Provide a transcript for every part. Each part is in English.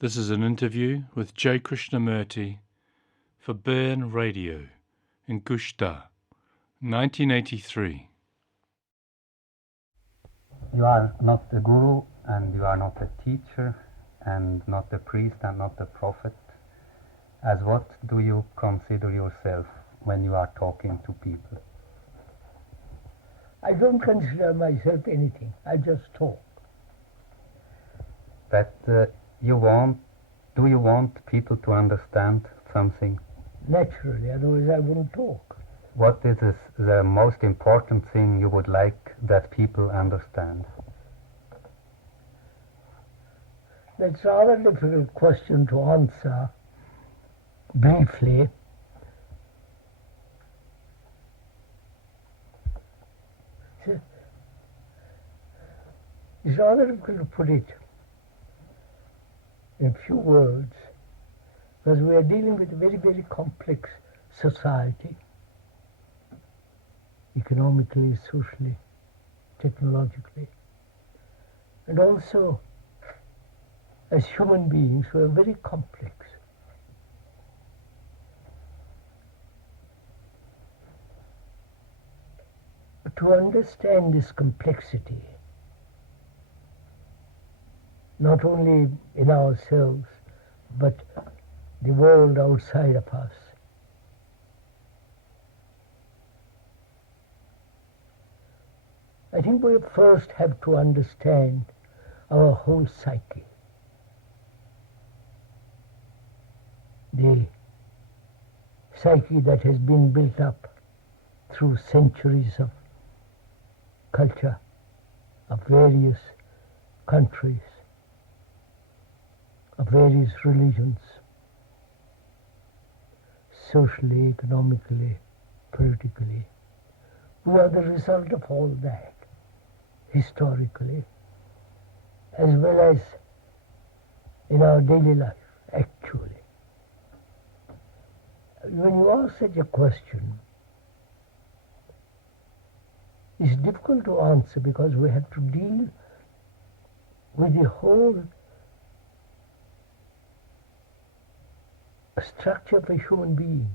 This is an interview with J. Krishnamurti for Bern Radio in Gstaad, 1983. You are not a guru, and you are not a teacher, and not a priest, and not a prophet. As what do you consider yourself when you are talking to people? I don't consider myself anything. I just talk. But do you want people to understand something? Naturally, otherwise I wouldn't talk. What is the most important thing you would like that people understand? That's a rather difficult question to answer briefly. It's rather difficult to put it in few words, because we are dealing with a very, very complex society, economically, socially, technologically, and also as human beings we are very complex. But to understand this complexity, not only in ourselves, but the world outside of us, I think we first have to understand our whole psyche. The psyche that has been built up through centuries of culture of various countries, of various religions, socially, economically, politically. We are the result of all that, historically, as well as in our daily life, actually. When you ask such a question, it's difficult to answer because we have to deal with the whole structure of a human being.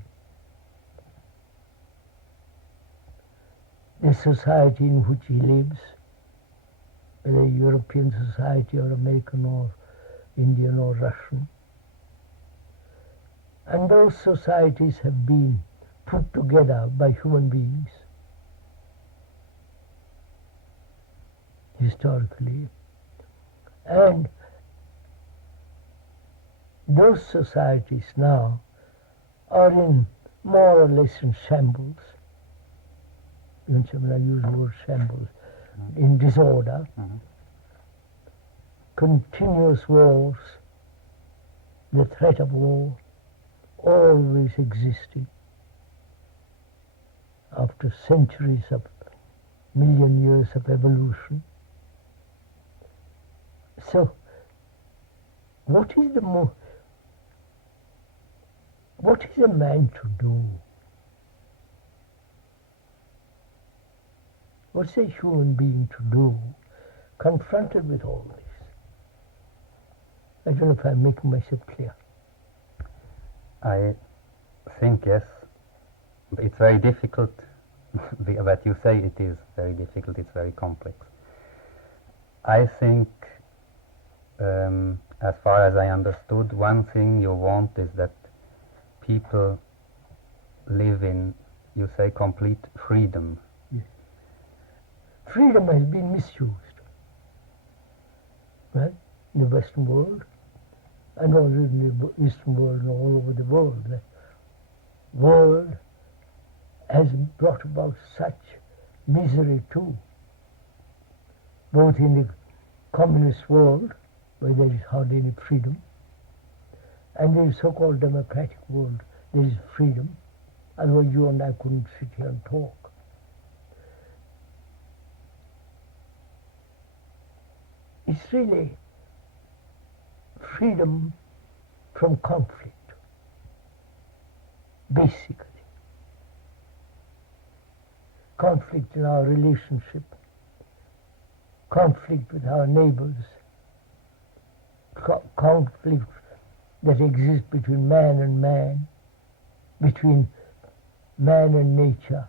The society in which he lives, whether European society or American or Indian or Russian. And those societies have been put together by human beings historically. And those societies now are in more or less in shambles. Even when I use the word shambles, in disorder, continuous wars, the threat of war, always existing after centuries of million years of evolution. So, what is a man to do? What's a human being to do confronted with all this? I don't know if I'm making myself clear. I think yes. It's very difficult. But you say it is very difficult, it's very complex. I think, as far as I understood, one thing you want is that people live in, you say, complete freedom. Yes. Freedom has been misused, right? In the Western world, and also in the Eastern world and all over the world. The world has brought about such misery too, both in the communist world, where there is hardly any freedom, and in the so-called democratic world, there is freedom. Otherwise you and I couldn't sit here and talk. It's really freedom from conflict, basically. Conflict in our relationship, conflict with our neighbors, conflict that exists between man and man, between man and nature.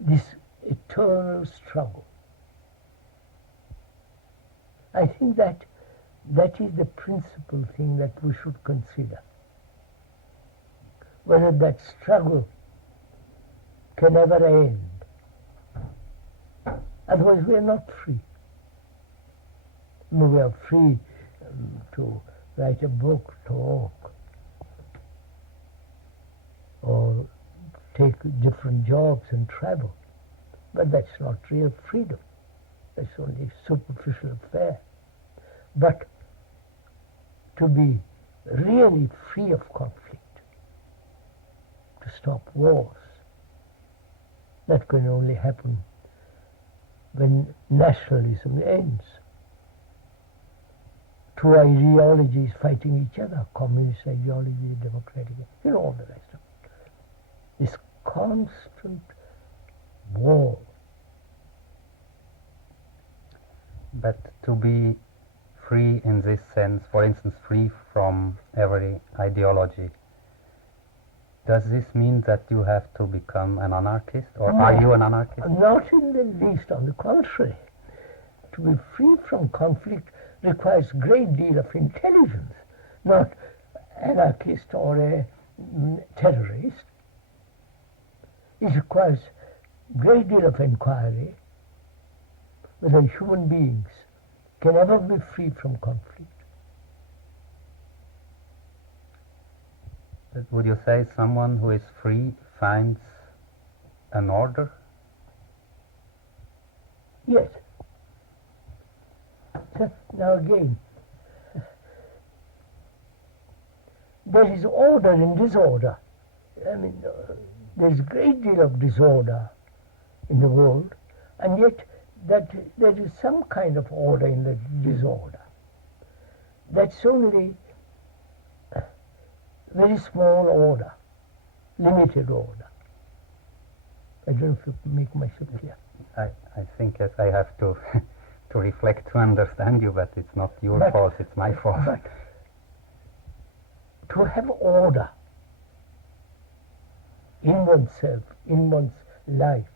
This eternal struggle. I think that is the principal thing that we should consider. Whether that struggle can ever end. Otherwise we are not free. We are free to write a book, talk, or take different jobs and travel. But that's not real freedom. That's only a superficial affair. But to be really free of conflict, to stop wars, that can only happen when nationalism ends. Two ideologies fighting each other, communist ideology, democratic, all the rest of it. This constant war. But to be free in this sense, for instance, free from every ideology, does this mean that you have to become an anarchist, or No, are you an anarchist? Not in the least, on the contrary. To be free from conflict requires a great deal of intelligence, not anarchist or a terrorist. It requires a great deal of inquiry whether human beings can ever be free from conflict. But would you say someone who is free finds an order? Yes. So now again, there is order in disorder. I mean, there is a great deal of disorder in the world, and yet that there is some kind of order in the disorder. That's only a very small order, limited order. I don't know if I make myself clear. I think that I have to to reflect to understand you, but it's not your fault, it's my fault. But to have order in oneself, in one's life,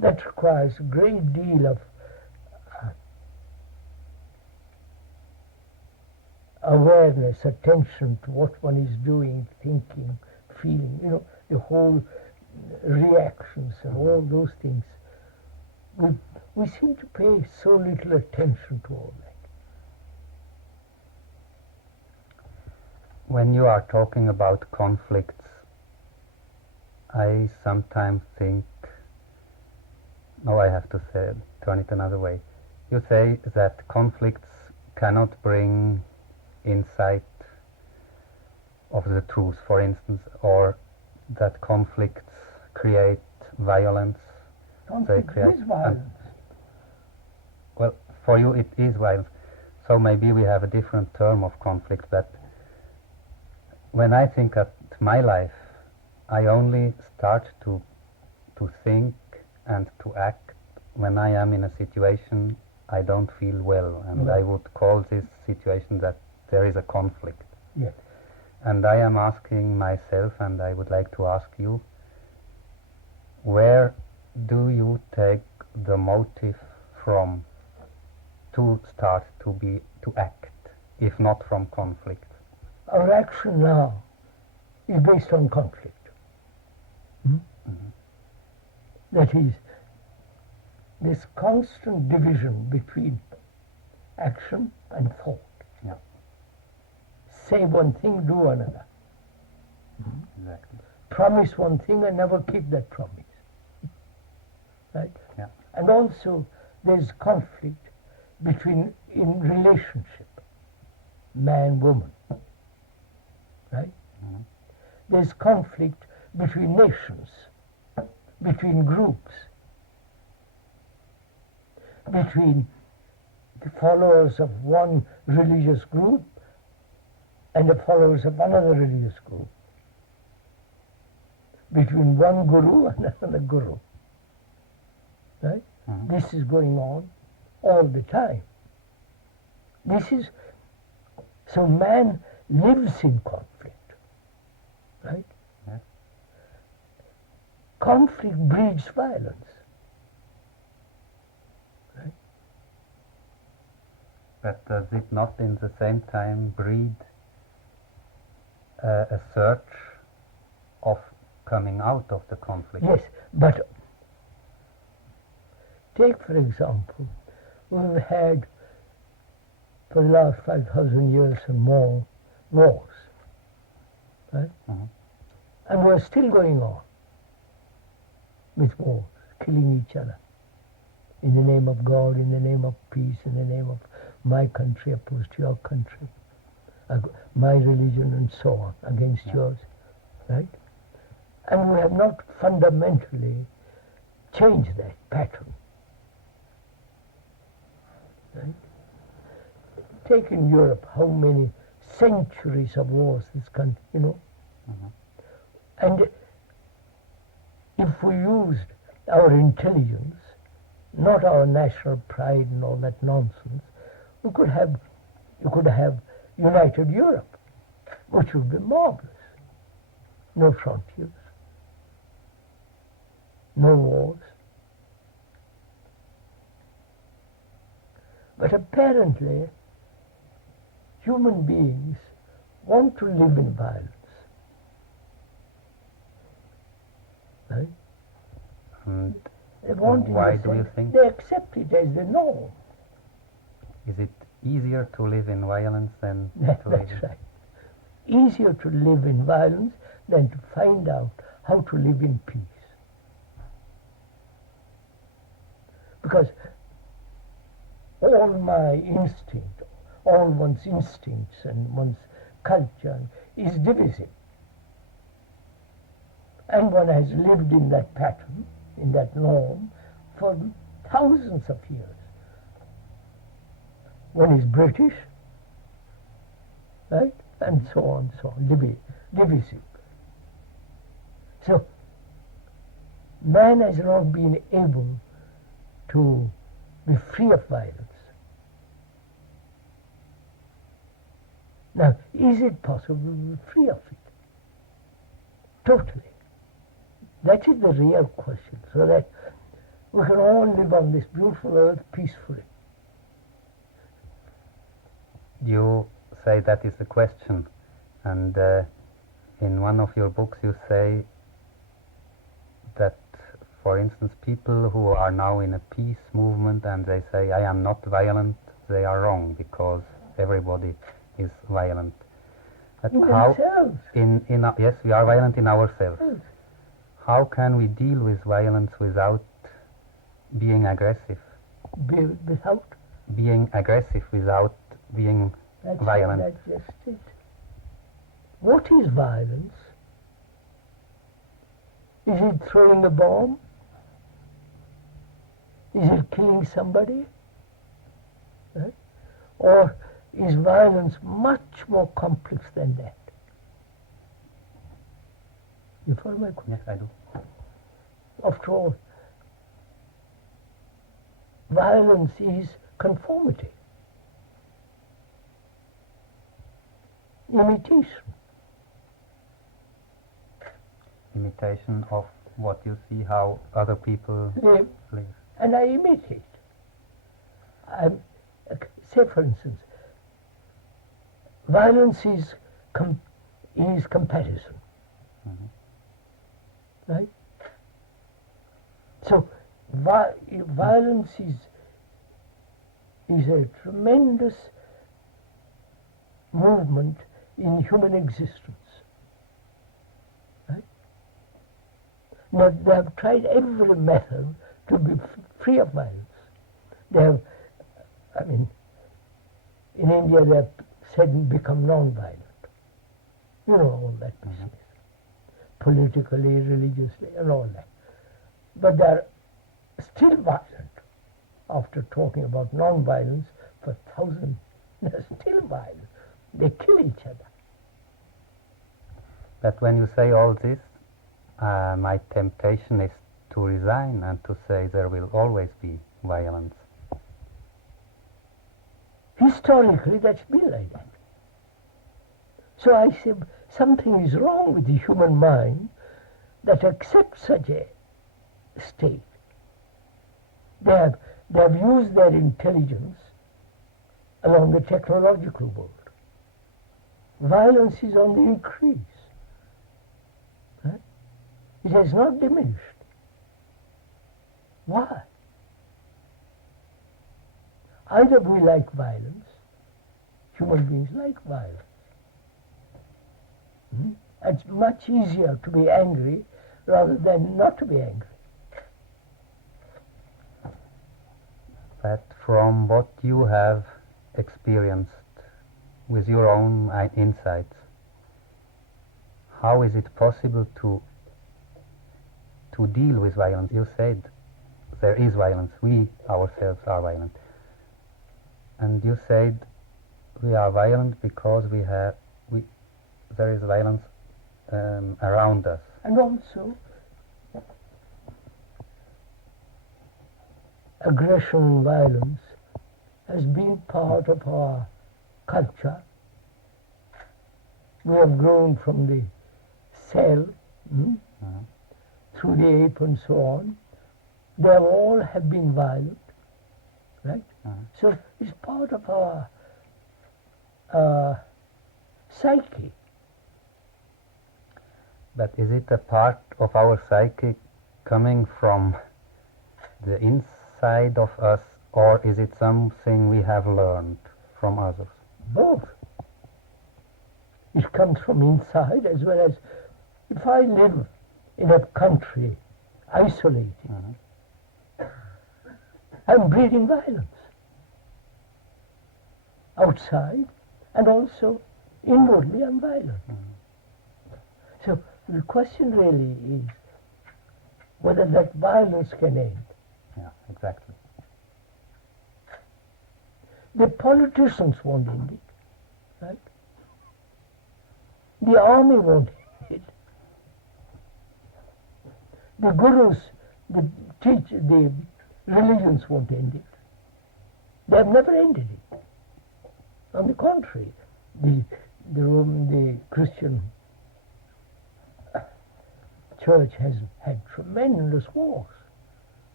that requires a great deal of awareness, attention to what one is doing, thinking, feeling, the whole reactions and all those things. We seem to pay so little attention to all that. When you are talking about conflicts, I sometimes think, I have to turn it another way. You say that conflicts cannot bring insight of the truth, for instance, or that conflicts create violence. Conflict is violence. Well, for you it is violence. So maybe we have a different term of conflict, but when I think of my life, I only start to think and to act when I am in a situation I don't feel well, and I would call this situation that there is a conflict. Yes. And I am asking myself, and I would like to ask you, where do you take the motive from to start to act, if not from conflict? Our action now is based on conflict. That is, this constant division between action and thought. Yeah. Say one thing, do another. Exactly. Promise one thing and never keep that promise. Right? Yeah. And also there's conflict in relationship, man, woman. Right? There's conflict between nations, between groups, between the followers of one religious group and the followers of another religious group, between one guru and another guru. Right? This is going on all the time. This is, so man lives in conflict, right? Yes. Conflict breeds violence, right? But does it not in the same time breed a search of coming out of the conflict? Yes, but take for example, we've had for the last 5,000 years and more wars, right? Mhm. And we're still going on with wars, killing each other in the name of God, in the name of peace, in the name of my country opposed to your country, my religion and so on against yours, right? And we have not fundamentally changed that pattern, right? Take in Europe how many centuries of wars this country, you know. And if we used our intelligence, not our national pride and all that nonsense, you could have united Europe, which would be marvelous. No frontiers, no wars. But apparently, human beings want to live in violence, right? And They want in why the do you sense think? they accept it as the norm. Is it easier to live in violence than to live That's in... right. Easier to live in violence than to find out how to live in peace. Because all my instinct, all one's instincts and one's culture is divisive. And one has lived in that pattern, in that norm, for thousands of years. One is British, right? And so on, divisive. So, man has not been able to be free of violence. Now, is it possible to be free of it? Totally. That is the real question, so that we can all live on this beautiful earth peacefully. You say that is the question, and in one of your books you say that, for instance, people who are now in a peace movement and they say, I am not violent, they are wrong, because everybody is violent. But In themselves. Yes, we are violent in ourselves. Yes. How can we deal with violence without being aggressive? Without, Being aggressive without being that's violent. That's just it. What is violence? Is it throwing a bomb? Is it killing somebody? Right? Or is violence much more complex than that? You follow my question? Yes, I do. After all, violence is conformity, imitation. Imitation of what you see how other people Live, live. and I imitate. Say, for instance, violence is comparison, right? So, violence is a tremendous movement in human existence. Right? Now, they have tried every method to be free of violence. They have, I mean, in India they have said become non-violent. You know all that business. Politically, religiously, and all that. But they are still violent. After talking about non-violence for thousands, they're still violent. They kill each other. But when you say all this, my temptation is to resign and to say there will always be violence. Historically, that's been like that. So I say something is wrong with the human mind that accepts such a state. They have used their intelligence along the technological world. Violence is on the increase. Right? It has not diminished. Why? Either we like violence, human beings like violence. It's much easier to be angry rather than not to be angry. But from what you have experienced with your own insights, how is it possible to deal with violence? You said there is violence, we ourselves are violent. And you said we are violent because there is violence around us. And also, aggression and violence has been part of our culture. We have grown from the cell through the ape and so on. They all have been violent, right? So it's part of our psyche. But is it a part of our psyche coming from the inside of us, or is it something we have learned from others? Both. It comes from inside as well as if I live in a country isolated, I'm breeding violence outside, and also inwardly I'm violent. So the question really is whether that violence can end. Yeah, exactly. The politicians won't end it, right? The army won't end it. The gurus, the religions won't end it. They have never ended it. On the contrary, the Christian church has had tremendous wars,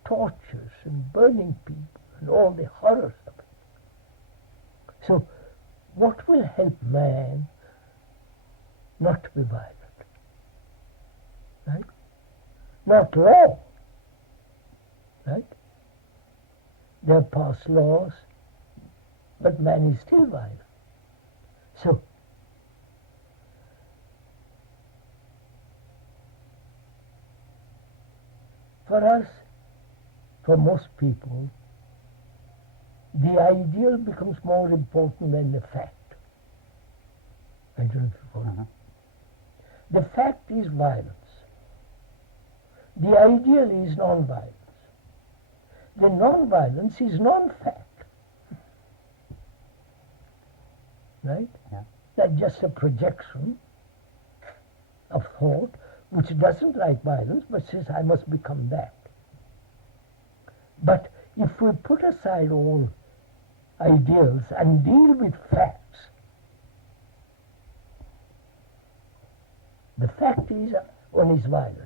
tortures and burning people and all the horrors of it. So what will help man not to be violent? Right? Not law. Right? They have passed laws, but man is still violent. So for us, for most people, the ideal becomes more important than the fact. I don't know if you follow. The fact is violence. The ideal is non-violence. The non-violence is non-fact. Right? Yeah. That's just a projection of thought which doesn't like violence but says, I must become that. But if we put aside all ideals and deal with facts, the fact is one is violent.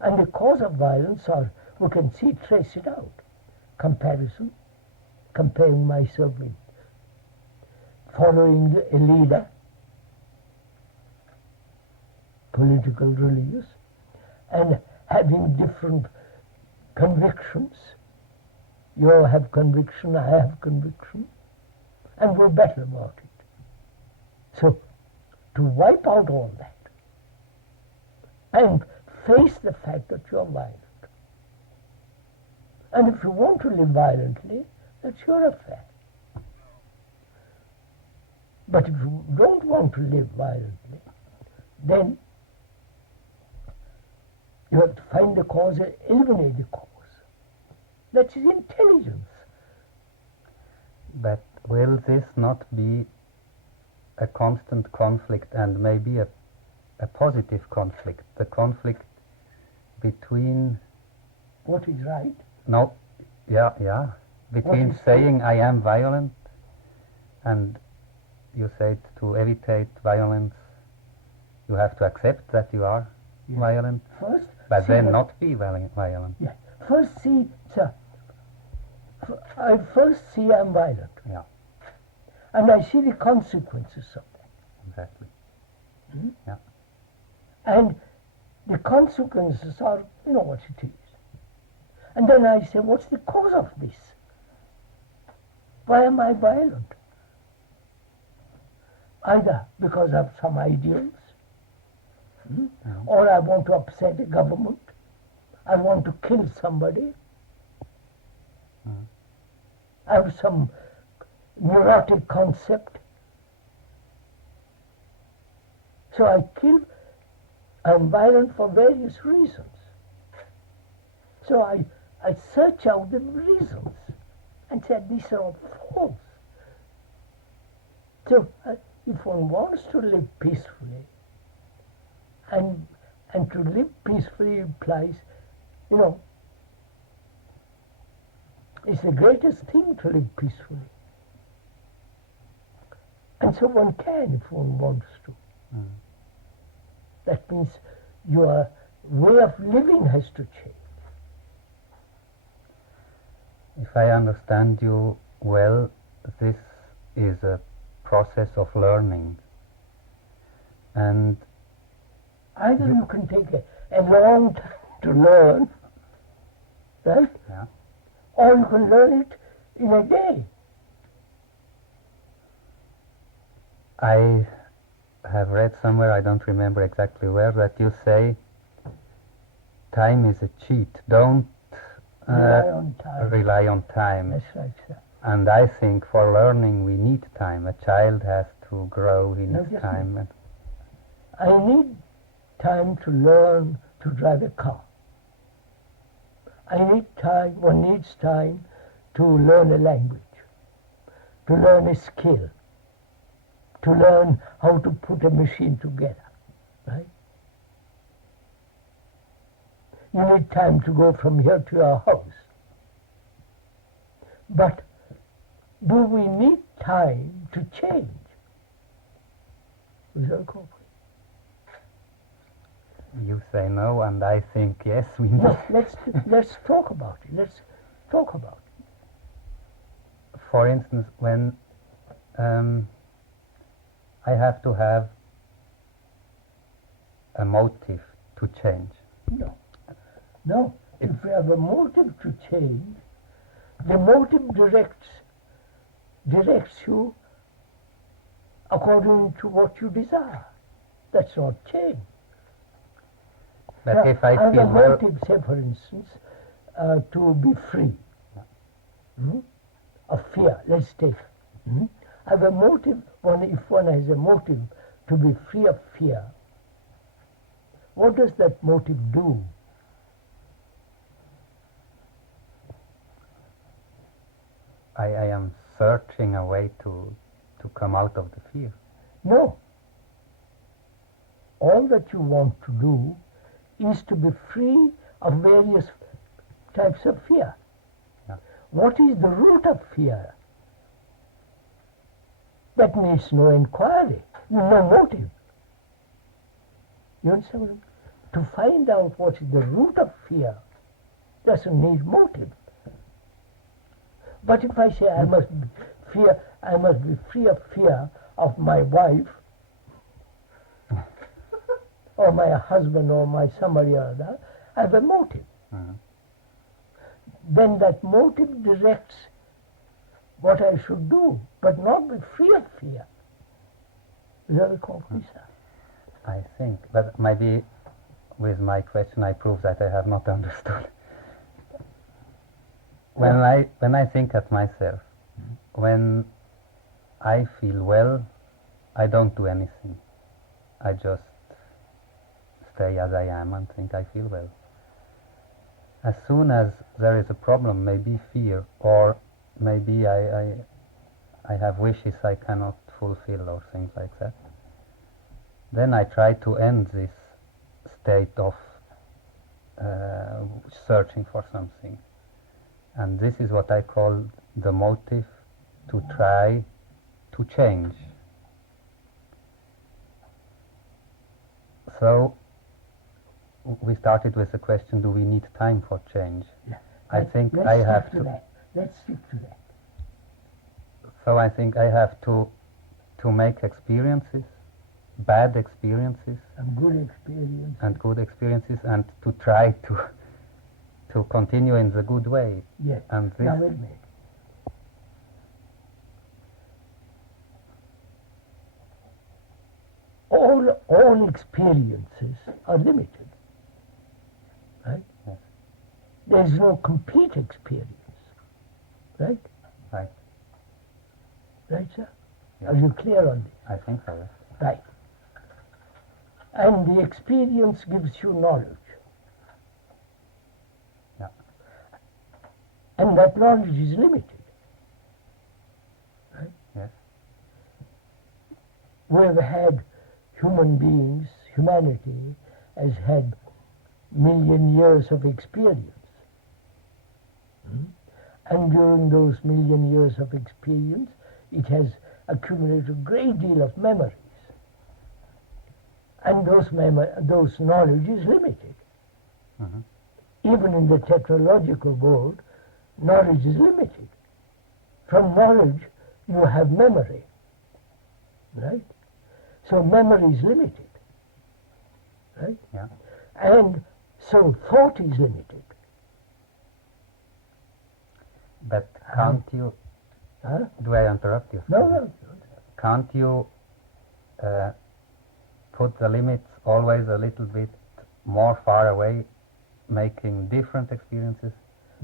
And the cause of violence are, we can see, trace it out. Comparison, comparing myself with following a leader, political, religious, and having different convictions. You all have conviction, I have conviction, and we're better about it. So, to wipe out all that and face the fact that you're violent. And if you want to live violently, that's your affair. But if you don't want to live violently, then you have to find the cause and eliminate the cause. That is intelligence. But will this not be a constant conflict, and maybe a positive conflict? The conflict between... What is right? No, yeah, between is saying I am violent and you said to evitate violence, you have to accept that you are violent, First, but see then that- not be violent. Yeah. First see, sir, I first see I'm violent. Yeah. And I see the consequences of that. Exactly. And the consequences are, you know what it is. And then I say, what's the cause of this? Why am I violent? Either because of some ideals, or I want to upset the government, I want to kill somebody, I have some neurotic concept. So I'm violent for various reasons. So I search out the reasons and say these are all false. So if one wants to live peacefully, and to live peacefully implies, you know, it's the greatest thing to live peacefully. And so one can if one wants to. That means your way of living has to change. If I understand you well, this is a process of learning. And Either you can take a long time to learn, right? Yeah. Or you can learn it in a day. I have read somewhere, I don't remember exactly where, that you say time is a cheat. Don't Rely on time. rely on time. That's right, sir. And I think for learning we need time. A child has to grow, he No, needs just time. I need time to learn to drive a car. One needs time to learn a language, to learn a skill, to learn how to put a machine together, right? You need time to go from here to your house. But do we need time to change? Is that correct? You say no, and I think yes, we need. No, let's talk about it. Let's talk about it. For instance, when I have to have a motive to change. No. If you have a motive to change, the motive directs you according to what you desire. That's not change. But Now, if I have feel a well, motive, say for instance, to be free of fear. Let's take. Have a motive. If one has a motive to be free of fear, what does that motive do? I am searching a way to come out of the fear. No. All that you want to do is to be free of various types of fear. Yeah. What is the root of fear? That needs no inquiry, no motive. You understand what I mean? To find out what is the root of fear doesn't need motive. But if I say I must be free of fear of my wife, or my husband, or my somebody or other, I have a motive. Then that motive directs what I should do, but not be free of fear. Is that correct, sir? I think, but maybe with my question I prove that I have not understood. When I think at myself, when I feel well, I don't do anything. I just stay as I am and think I feel well. As soon as there is a problem, maybe fear, or maybe I have wishes I cannot fulfill or things like that, then I try to end this state of searching for something. And this is what I call the motive to try to change. So we started with the question, do we need time for change? Yeah. I think Let's I stick have to to. that. Let's stick to that. So I think I have to make experiences, bad experiences, And good experience. and good experiences, and to try to continue in the good way. Yes. And this, Now wait a minute. All experiences are limited, right? Yes. There is no complete experience, right? Right. Right, sir? Yes. Are you clear on this? I think so. Yes. Right. And the experience gives you knowledge. Yeah. And that knowledge is limited. Right? Yes. We have had human beings, humanity has had million years of experience. And during those million years of experience, it has accumulated a great deal of memories. And those knowledge is limited. Even in the technological world, knowledge is limited. From knowledge, you have memory, right? So memory is limited, right? Yeah. And so thought is limited. But can't you? Huh? Do I interrupt you? No. Can't you put the limits always a little bit more far away, making different experiences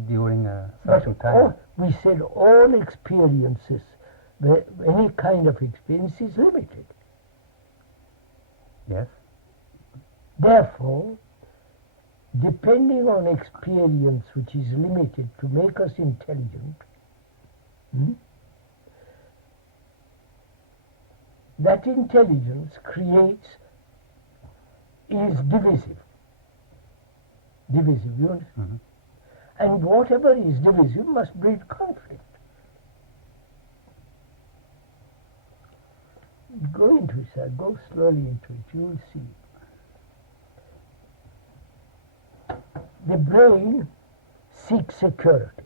during a certain time? We said all experiences, any kind of experience is limited. Yes. Therefore, depending on experience which is limited to make us intelligent, that intelligence is divisive. Divisive, you understand? And whatever is divisive must breed conflict. Go into it, sir. Go slowly into it. You will see. The brain seeks security.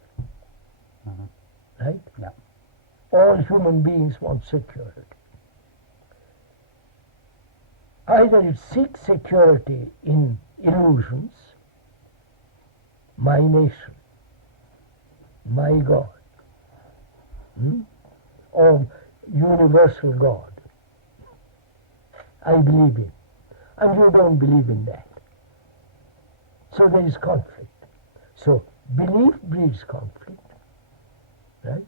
Right? Yeah. All human beings want security. Either it seeks security in illusions, my nation, my God, or universal God. I believe in, and you don't believe in that. So there is conflict. So belief breeds conflict, right?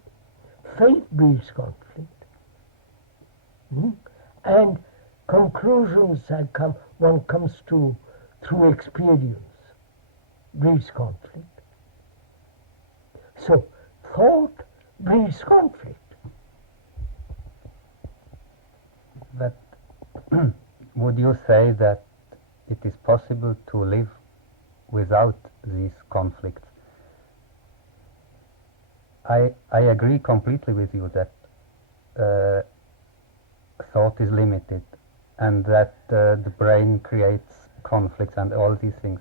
Faith breeds conflict, and conclusions that one comes to through experience breeds conflict. So thought breeds conflict. But would you say that it is possible to live without these conflicts? I agree completely with you that thought is limited and that the brain creates conflicts and all these things.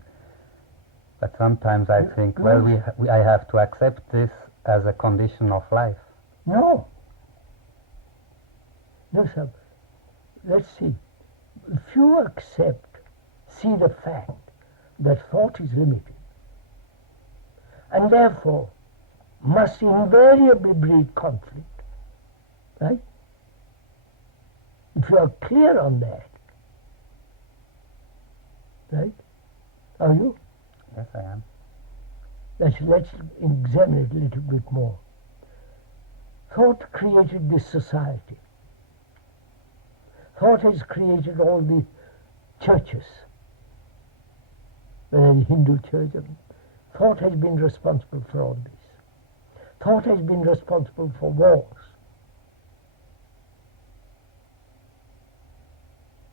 But sometimes I think, well, I have to accept this as a condition of life. No. No, sir. Let's see. If you see the fact that thought is limited, and therefore must invariably breed conflict, right? If you are clear on that, right? Are you? Yes, I am. Let's examine it a little bit more. Thought created this society. Thought has created all the churches, whether the Hindu church. Thought has been responsible for all this. Thought has been responsible for wars.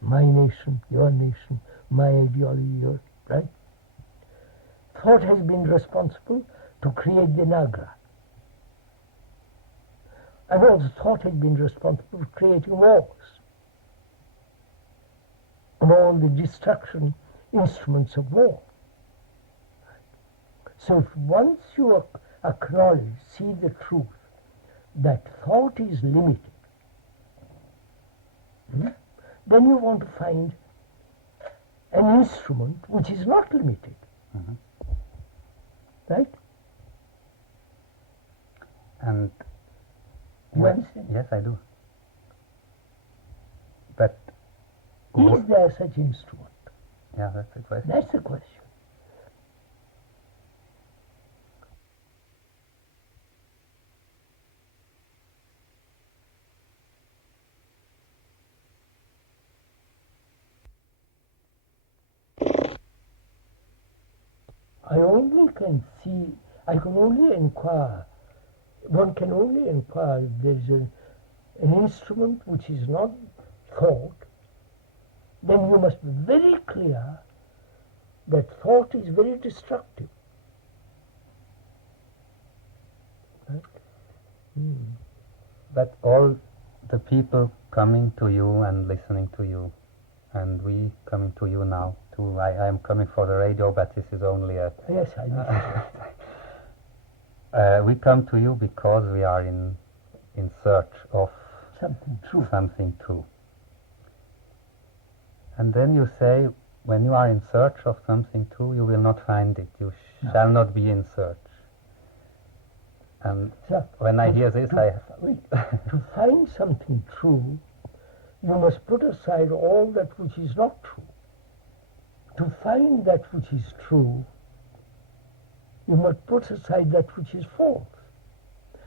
My nation, your nation, my ideology, yours, right? Thought has been responsible to create the Nagra. And also thought had been responsible for creating wars and all the destruction instruments of war. So if once you acknowledge, see the truth, that thought is limited, then you want to find an instrument which is not limited. Right? And You understand? yes, I do. But Is there such instrument? yeah, that's the question. That's the question. I can only inquire, one can only inquire if there is an instrument which is not thought, then you must be very clear that thought is very destructive. Right? But all the people coming to you and listening to you, and we coming to you now too. I am coming for the radio, but this is only a... Yes, I know. We come to you because we are in search of Something true. something true. And then you say, when you are in search of something true, you will not find it. You shall not be in search. And So, when I hear this, to find something true, you must put aside all that which is not true. To find that which is true, you must put aside that which is false.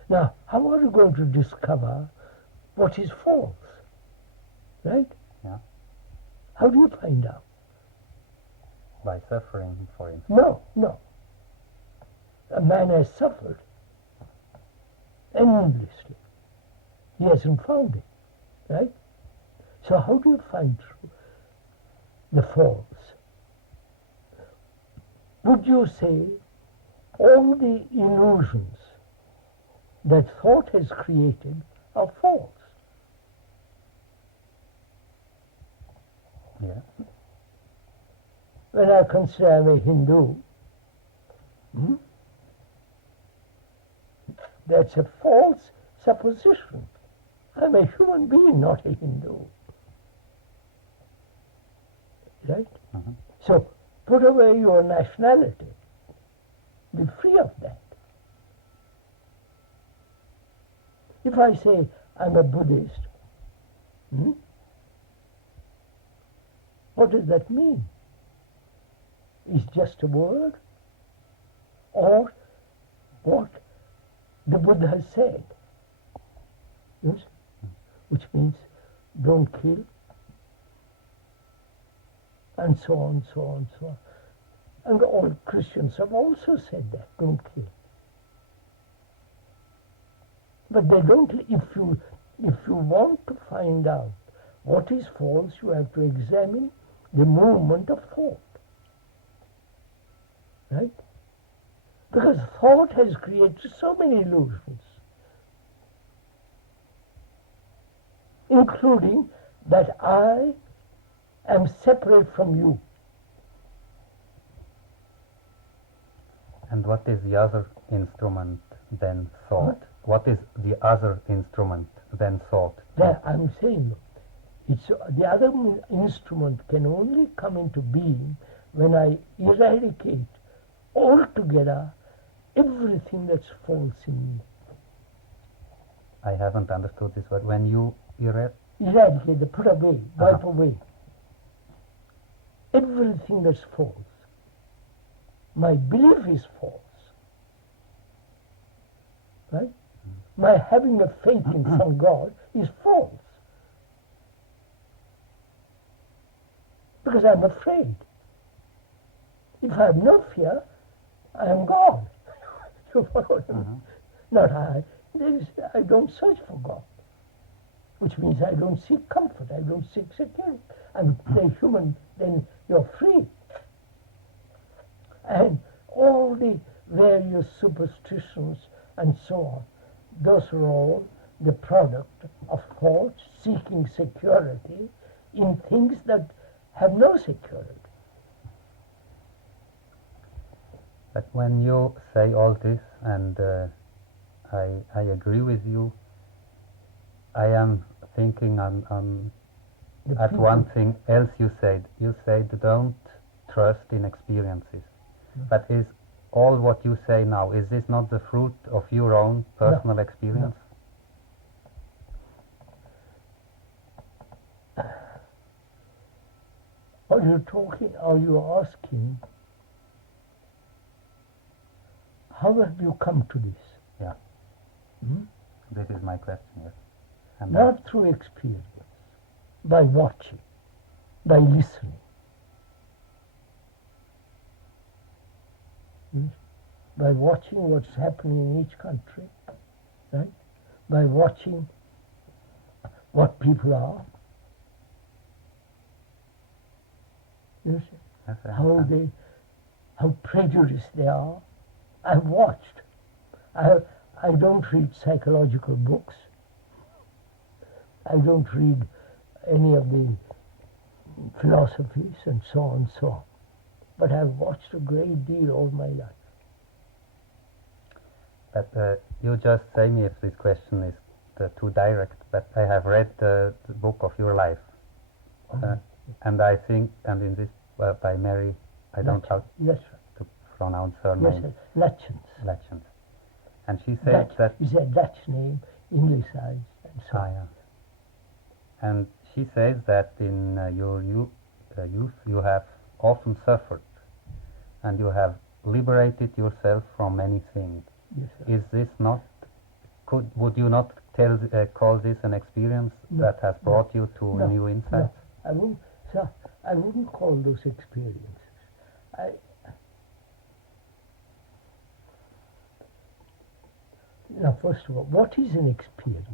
Now, how are you going to discover what is false? Right? Yeah. How do you find out? By suffering, for instance. No. A man has suffered endlessly. He hasn't found it, right? So how do you find the false? Would you say all the illusions that thought has created are false? Yeah. When I consider I'm a Hindu, that's a false supposition. I'm a human being, not a Hindu. Right? So put away your nationality. Be free of that. If I say I'm a Buddhist, what does that mean? It's just a word? Or what the Buddha has said? Yes? Which means don't kill, and so on, so on, so on. And all Christians have also said that, don't kill. But they don't, if you want to find out what is false, you have to examine the movement of thought. Right? Because thought has created so many illusions, including that I am separate from you. And what is the other instrument than thought? What is the other instrument than thought? That I'm saying, it's the other instrument can only come into being when I eradicate altogether everything that's false in me. I haven't understood this word. When you Eradicate, put away, wipe away everything that's false. My belief is false. Right? My having a faith in some God is false. Because I'm afraid. If I have no fear, I am God. You follow what I mean? Not I. I don't search for God. Which means I don't seek comfort, I don't seek security. I'm a human, then you're free. And all the various superstitions and so on, those are all the product of thoughts seeking security in things that have no security. But when you say all this, and I agree with you, I am thinking on The at people- one thing else you said. You said don't trust in experiences. But is all what you say now, is this not the fruit of your own personal experience? Are you asking, how have you come to this? Yeah. Hmm? This is my question, yes. And Not through experience, by watching, by listening. Hmm? By watching what's happening in each country, right? By watching what people are. You see? yes, I How understand. how prejudiced they are. I've watched. I don't read psychological books. I don't read any of the philosophies and so on and so on. But I've watched a great deal all my life. But you just say me if this question is too direct, but I have read the book of your life. And I think, and in this, by Mary, I don't know how Yes, to pronounce her yes, name, Lachens. Legend. And she said that, is a Dutch name, Anglicized, and so on. yeah. And she says that in your youth you have often suffered, and you have liberated yourself from many things. Yes, sir. Is this not? Would you not call this an experience No, that has brought you to no, new insights? I wouldn't, sir, I wouldn't call those experiences. Now, first of all, what is an experience?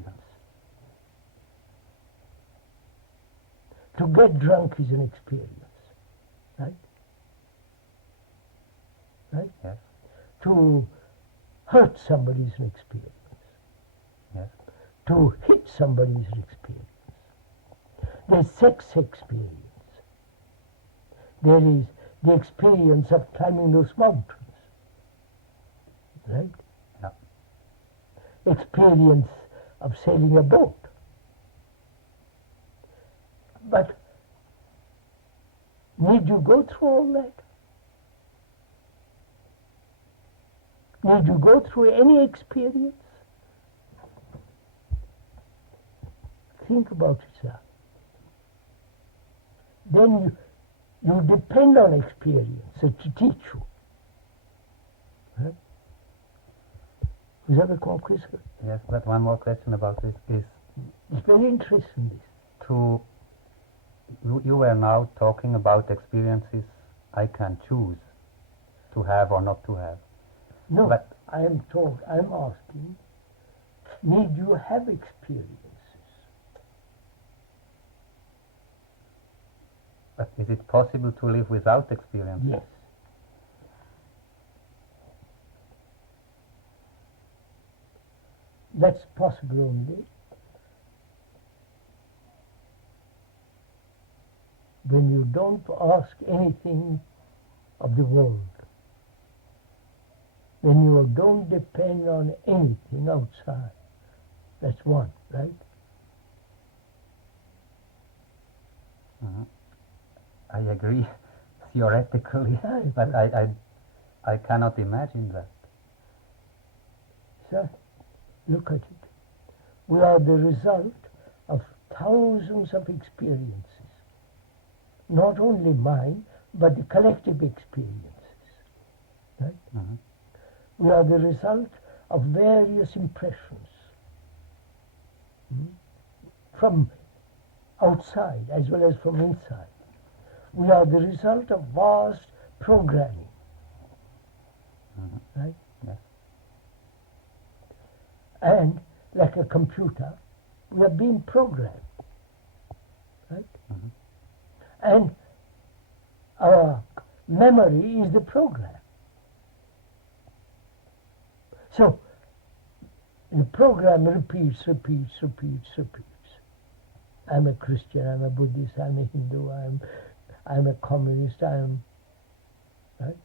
To get drunk is an experience, right? Right? Yes, To hurt somebody is an experience. yes, To hit somebody is an experience. There's sex experience. There is the experience of climbing those mountains, right? yeah, Experience of sailing a boat. But need you go through all that? Need you go through any experience? Think about it, sir. Then you depend on experience to teach you. Right? Vous avez compris ça? yes. But one more question about this is It's very interesting, this. you were now talking about experiences I can choose to have or not to have. No, But- I'm asking, need you have experiences? But is it possible to live without experience? Yes. That's possible only when you don't ask anything of the world, when you don't depend on anything outside. That's one, right? Mhm. I agree theoretically, Right. but I cannot imagine that. Sir, look at it. We are the result of thousands of experiences. Not only mine, but the collective experiences. Right? Mhm. We are the result of various impressions from outside as well as from inside. We are the result of vast programming. Mhm. Right? Yes. And like a computer, we are being programmed. Right? Mhm. And our memory is the program. So The program repeats. I'm a Christian, I'm a Buddhist, I'm a Hindu, I'm a communist, I'm right?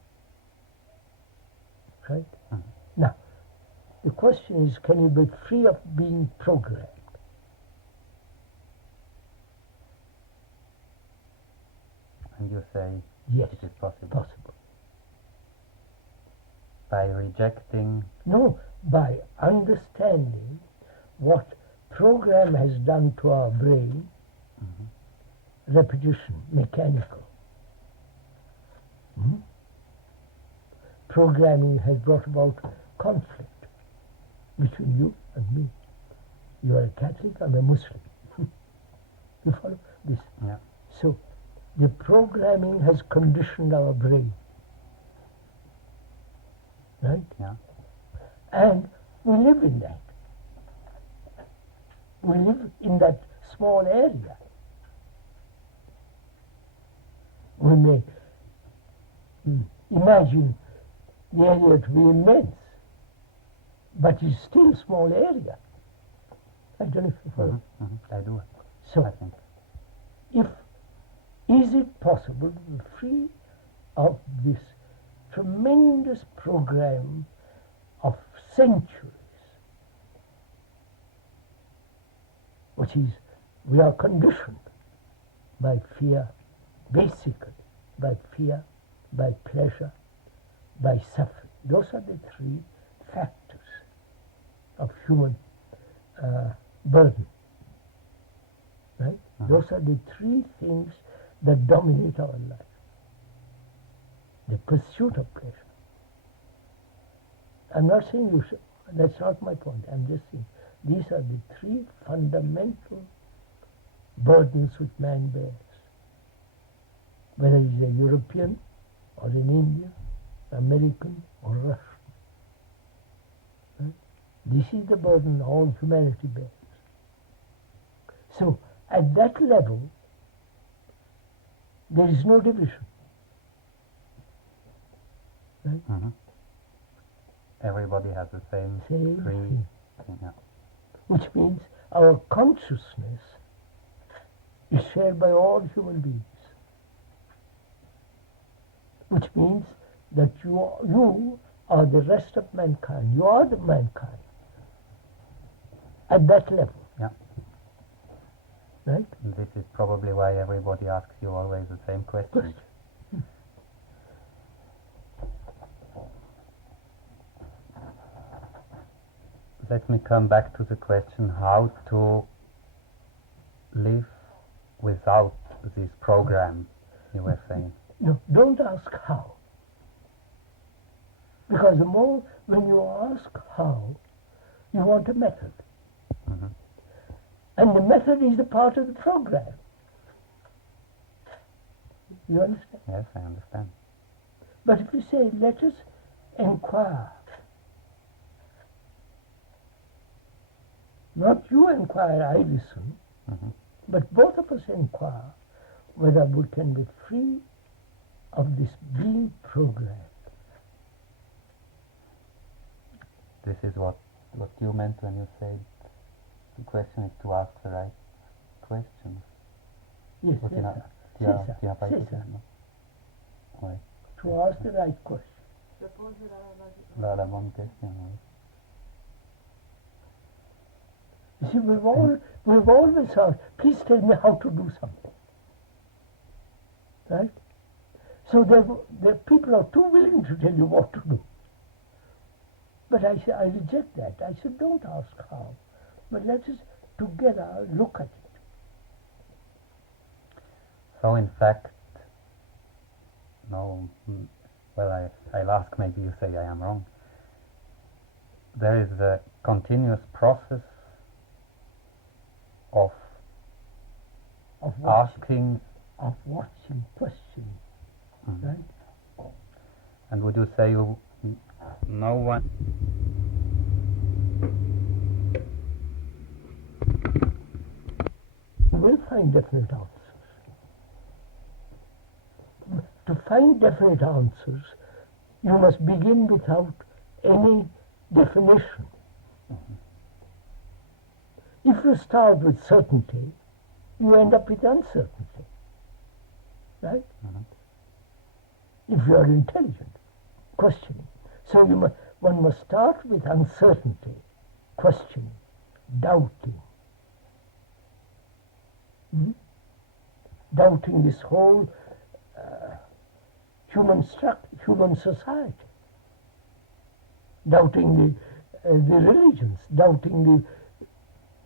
Right? Now, the question is, can you be free of being programmed? And you say Yes, it is possible. possible. By rejecting. No, by understanding what program has done to our brain, repetition, mechanical. Programming has brought about conflict between you and me. You are a Catholic, I'm a Muslim. You follow this? Yeah. So, the programming has conditioned our brain. Right? Yeah. And we live in that. We live in that small area. We may imagine the area to be immense, but it's still a small area. I don't know if you follow. I do. So, I think. is it possible to be free of this tremendous program of centuries, which is, we are conditioned by fear, basically by fear, by pleasure, by suffering. Those are the three factors of human burden. Right? Those are the three things that dominate our life. The pursuit of pleasure. I'm not saying you should, that's not my point. I'm just saying these are the three fundamental burdens which man bears. Whether he's a European or an Indian, American or Russian. Right? This is the burden all humanity bears. So, at that level, there is no division. Right? Everybody has the same Same free thing. thing. Yeah. Which means our consciousness is shared by all human beings. Which means that you are the rest of mankind. You are the mankind. At that level. Yeah. Right? And this is probably why everybody asks you always the same question. Let me come back to the question how to live without this program, you were saying. No, don't ask how. Because the more, when you ask how, you want a method. And the method is the part of the program. You understand? Yes, I understand. But if you say, let us inquire, not you inquire, I listen, but both of us inquire whether we can be free of this being programmed. This is what you meant when you said the question is to ask the right questions. Yes, What that's you right. know, C'est ça, c'est ça. Ouais. To ask the right question. La bonne question. Ouais. You see, we've always asked, please tell me how to do something. Right? So the people are too willing to tell you what to do. But I reject that. I said, don't ask how, but let us together look at it. So in fact, no, well, I'll ask, maybe you say I am wrong. There is a continuous process of asking, of watching, questioning, right? and would you say no one You will find definite answers. To find definite answers, you must begin without any definition. you start with certainty, you end up with uncertainty. Right? If you are intelligent, questioning. So one must start with uncertainty, questioning, doubting. Doubting this whole human society, doubting the religions, doubting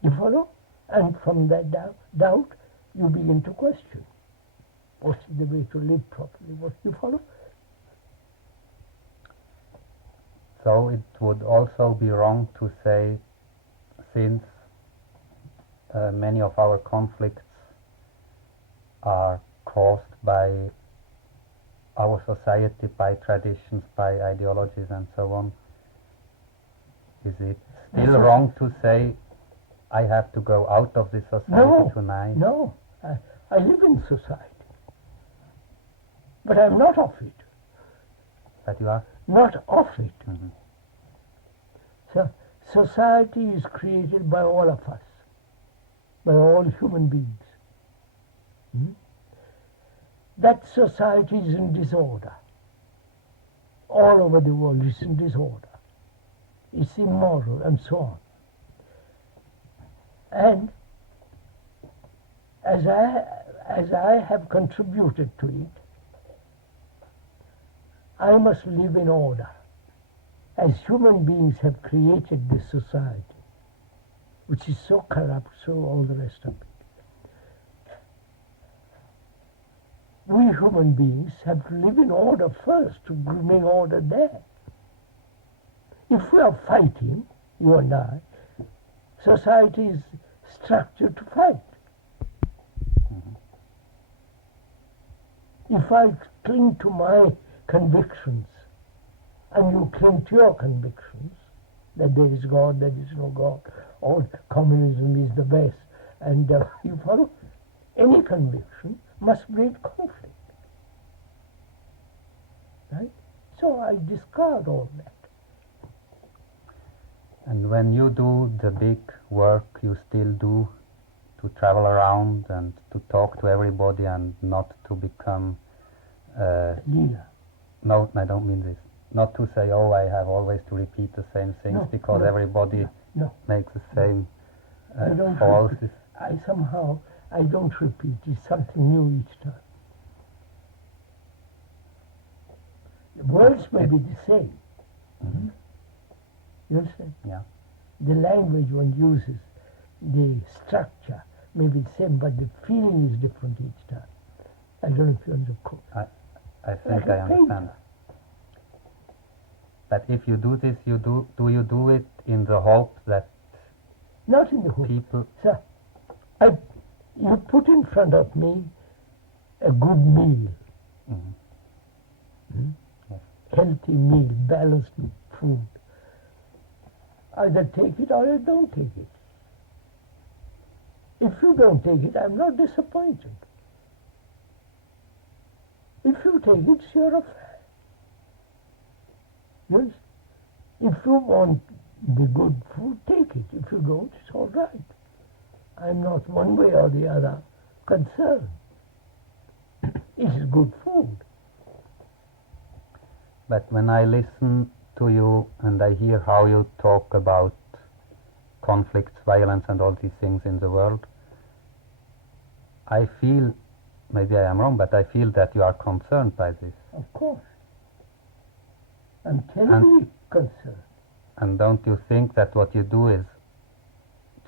you follow? And from that doubt, you begin to question. What's the way to live properly? What you follow? So it would also be wrong to say, since many of our conflicts are caused by our society, by traditions, by ideologies and so on, is it still wrong to say, I have to go out of this society tonight? No, I live in society, but I'm not of it. But you are? Not of it. So society is created by all of us, by all human beings. That society is in disorder. All over the world is in disorder. It's immoral and so on. And as I have contributed to it, I must live in order. As human beings have created this society, which is so corrupt, so all the rest of it. We human beings have to live in order first to bring order there. If we are fighting, you and I, society is structured to fight. If I cling to my convictions and you cling to your convictions, that there is God, there is no God, or communism is the best, and you follow, any conviction must breed conflict. Right? So I discard all that. And when you do the big work you still do, to travel around and to talk to everybody and not to become leader. No, I don't mean this. Not to say, oh, I have always to repeat the same things because everybody makes the same faults. I don't repeat. It's something new each time. The words may be the same. You understand? Yeah. The language one uses, the structure may be the same, but the feeling is different each time. I don't know if you understand. I think I understand. But if you do this, do you do it in the hope that not in the hope. People... Sir, you put in front of me a good meal. Yes. Healthy meal, balanced food. Either take it or I don't take it. If you don't take it, I'm not disappointed. If you take it, it's your affair. Yes? If you want the good food, take it. If you don't, it's all right. I'm not one way or the other concerned. It is good food. But when I listen to you and I hear how you talk about conflicts, violence and all these things in the world, I feel, maybe I am wrong, but I feel that you are concerned by this. Of course. I'm terribly concerned. And don't you think that what you do is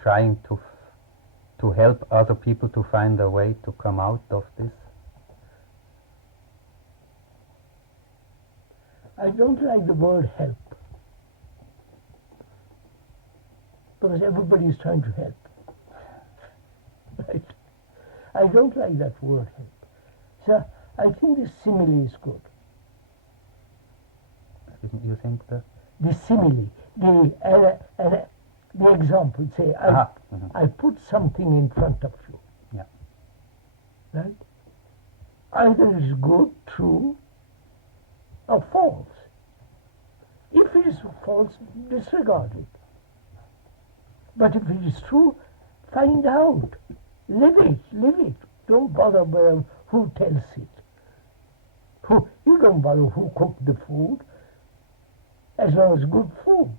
trying to help other people to find a way to come out of this? I don't like the word help, because everybody is trying to help. Right? I don't like that word help. So I think the simile is good. You think that? The simile, the example, say, I put something in front of you. Yeah. Right? Either it is good, true, or false. If it is false, disregard it. But if it is true, Find out. Live it, live it. Don't bother with who tells it. You don't bother who cooked the food, as long as good food.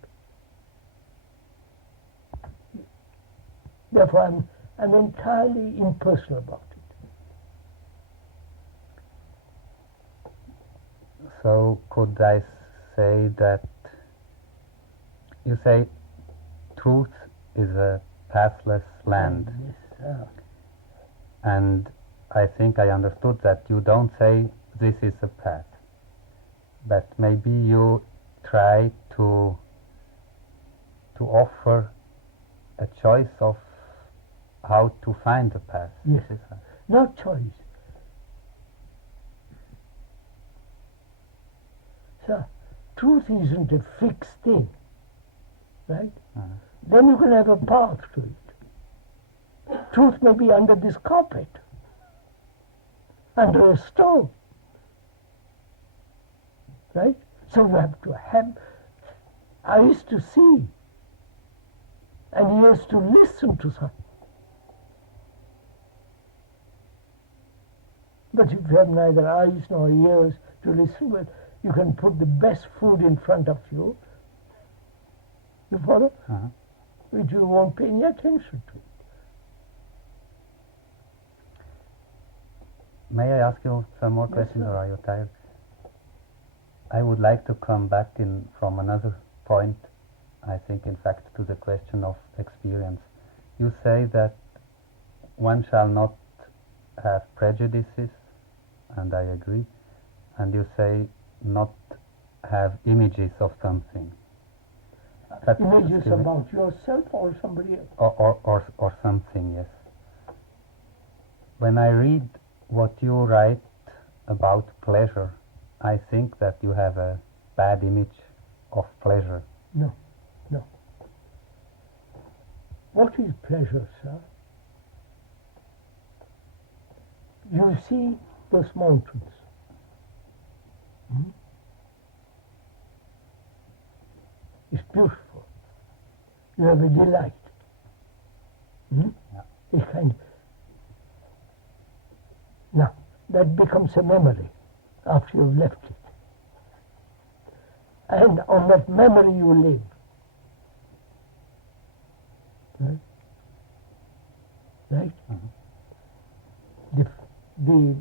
Therefore, I'm entirely impersonal about it. So could I say that you say truth is a pathless land? Yes, sir. And I think I understood that you don't say this is a path, but maybe you try to offer a choice of how to find the path. Yes. This is Not choice. So, truth isn't a fixed thing, right? Then you can have a path to it. Truth may be under this carpet, under a stone, right? So you have to have eyes to see and ears to listen to something. But if you have neither eyes nor ears to listen with, you can put the best food in front of you. You follow? Which you won't pay any attention to. May I ask you some more questions, or are you tired? I would like to come back from another point, I think, in fact, to the question of experience. You say that one shall not have prejudices, and I agree, and you say not have images of something. Images about yourself or somebody else? Or something, yes. When I read what you write about pleasure, I think that you have a bad image of pleasure. No. What is pleasure, sir? You see those mountains. It's beautiful. You have a delight. It's kind. Now, that becomes a memory after you've left it. And on that memory you live. Right? The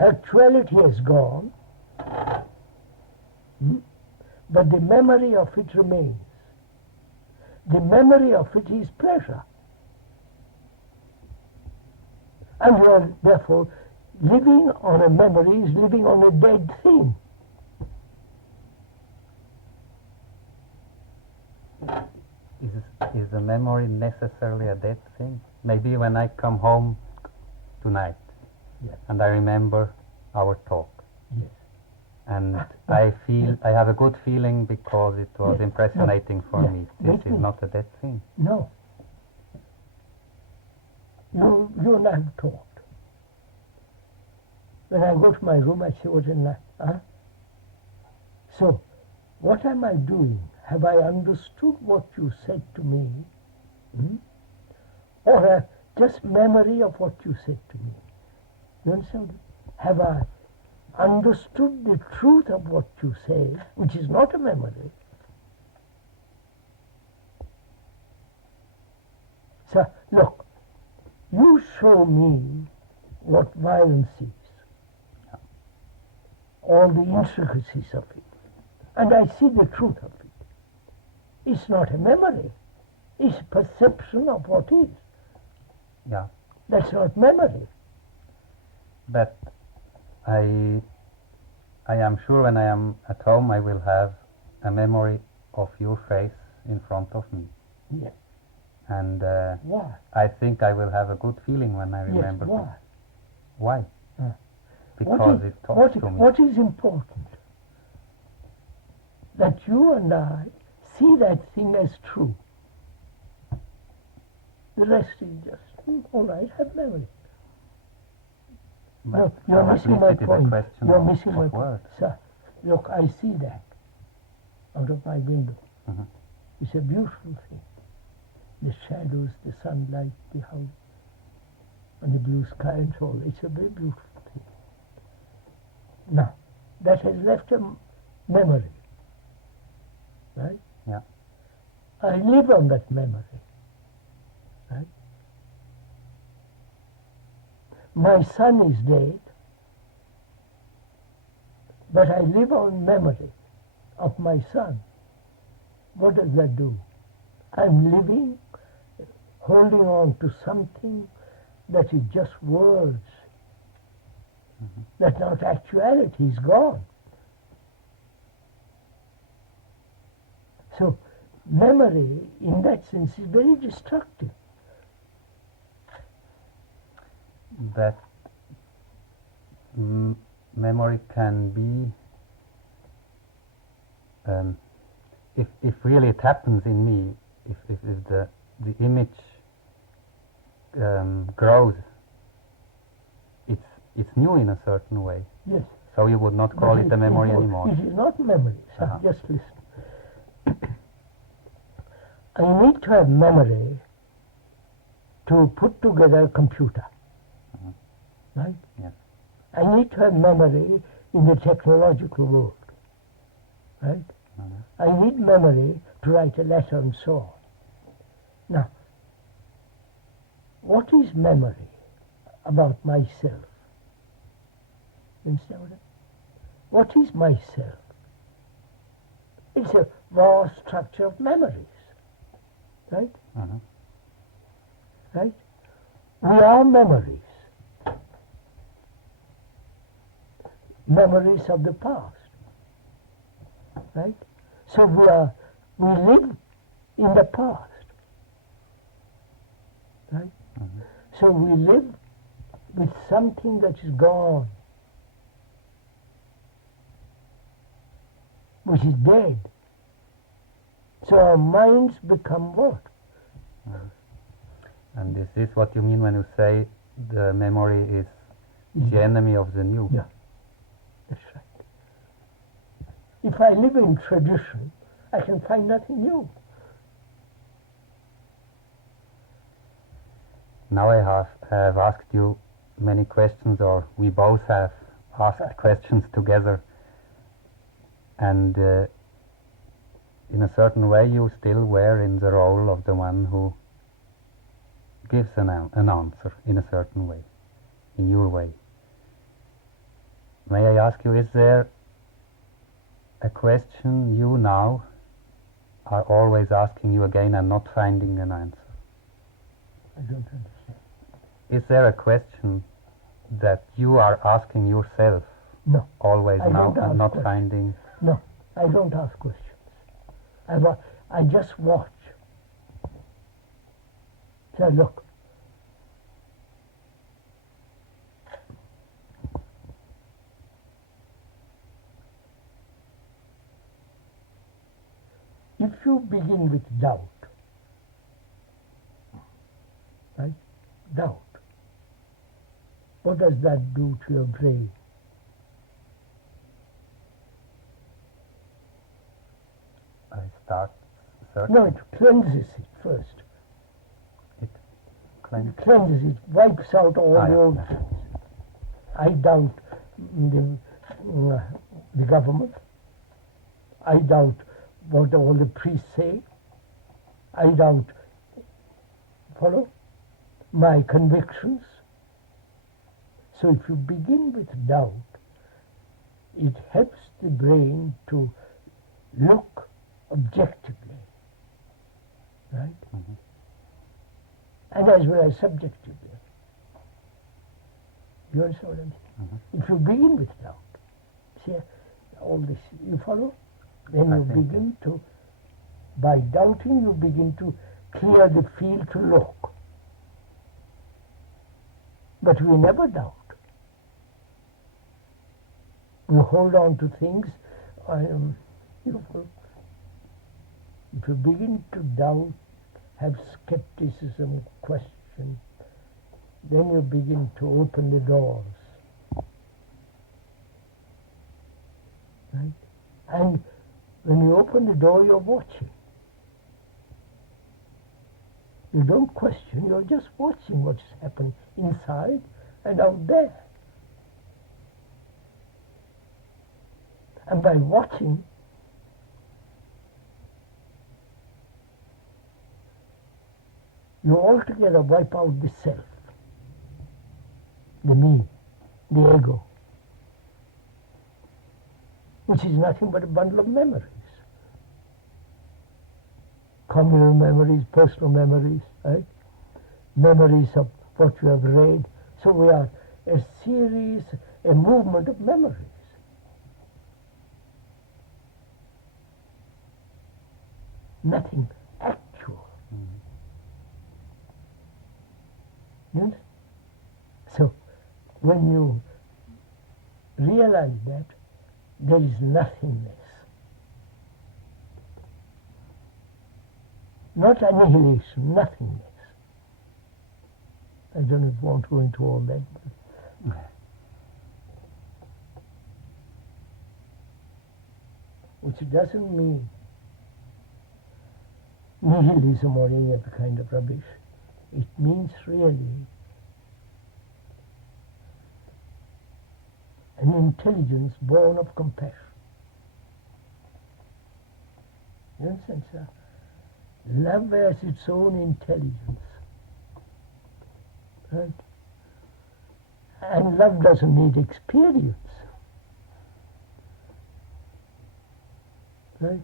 actuality has gone, but the memory of it remains. The memory of it is pleasure. And you are therefore living on a memory is living on a dead thing. Is the memory necessarily a dead thing? Maybe when I come home tonight, Yes. and I remember our talk, Yes. and I have a good feeling because it was Yes. impressionating for Yes. me. This Let is me- not a dead thing. No. You and I have talked. When I go to my room, I say, what in life? So, what am I doing? Have I understood what you said to me? Or just memory of what you said to me? You understand? Have I understood the truth of what you say, which is not a memory? So, look, you show me what violence is, all the intricacies of it, and I see the truth of it. It's not a memory, it's perception of what is. Yeah, That's not memory. but I am sure when I am at home I will have a memory of your face in front of me. Yes. And Why? I think I will have a good feeling when I Yes, remember. why? Why? Uh, Because it talks what, to me. what is important? That you and I see that thing as true. The rest is just, all right, have memory. No, But you're at missing least my it is point. a question You're of, missing my of point. words. Sir, look, I see that out of my window. Mhm. It's a beautiful thing. the shadows, the sunlight, the house, and the blue sky and so on. It's a very beautiful thing. Now, that has left a memory, right? Yeah. I live on that memory, right? My son is dead, but I live on memory of my son. What does that do? I'm living, holding on to something that is just words, that not actuality is gone. So memory, in that sense, is very destructive. That memory can be, if really it happens in me, if the image grows, it's new in a certain way. Yes. So you would not call it a memory anymore. It is not memory. So just listen. I need to have memory to put together a computer. Right? Yes. I need to have memory in the technological world. Right? I need memory to write a letter and so on. Now, what is memory about myself? You understand what I mean? What is myself? It's a raw structure of memories. Right? Right? We are memories. Memories of the past. Right? So we live in the past. Right? So we live with something that is gone, which is dead. So our minds become what? And is this what you mean when you say the memory is the enemy of the new? Yeah, that's right. If I live in tradition, I can find nothing new. Now I have asked you many questions, or we both have asked questions together, and in a certain way you still were in the role of the one who gives an answer in a certain way, in your way. May I ask you, is there a question you now are always asking you again and not finding an answer? I don't understand. Is there a question that you are asking yourself No. always I now don't and ask not questions. finding? No, I don't ask questions. I just watch. So look. If you begin with doubt, right? Doubt. What does that do to your brain? I start searching. No, it cleanses it first. It It cleanses it, wipes out all the old yeah. things. I doubt the government. I doubt what all the priests say. I doubt, follow, my convictions. So if you begin with doubt, it helps the brain to look objectively, right? And as well as subjectively. You understand what I mean? If you begin with doubt, see all this, you follow? Then you begin to, by doubting, you begin to clear the field to look. But we never doubt. We hold on to things. You follow? If you begin to doubt, have skepticism, question, then you begin to open the doors. Right? And when you open the door, you're watching. You don't question, you're just watching what's happening inside and out there. And by watching, you altogether wipe out the self, the me, the ego, which is nothing but a bundle of memories. Communal memories, personal memories, right? Memories of what you have read. So we are a series, a movement of memories. Nothing actual. Yes? So when you realize that, there is nothingness. Not annihilation, nothingness. I don't want to go into all that. Which doesn't mean nihilism or any other kind of rubbish. It means really an intelligence born of compassion. You understand, sir? Love has its own intelligence. Right? And love doesn't need experience. Right?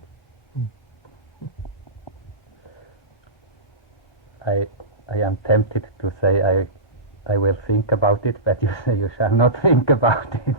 I am tempted to say I will think about it, but you say you shall not think about it.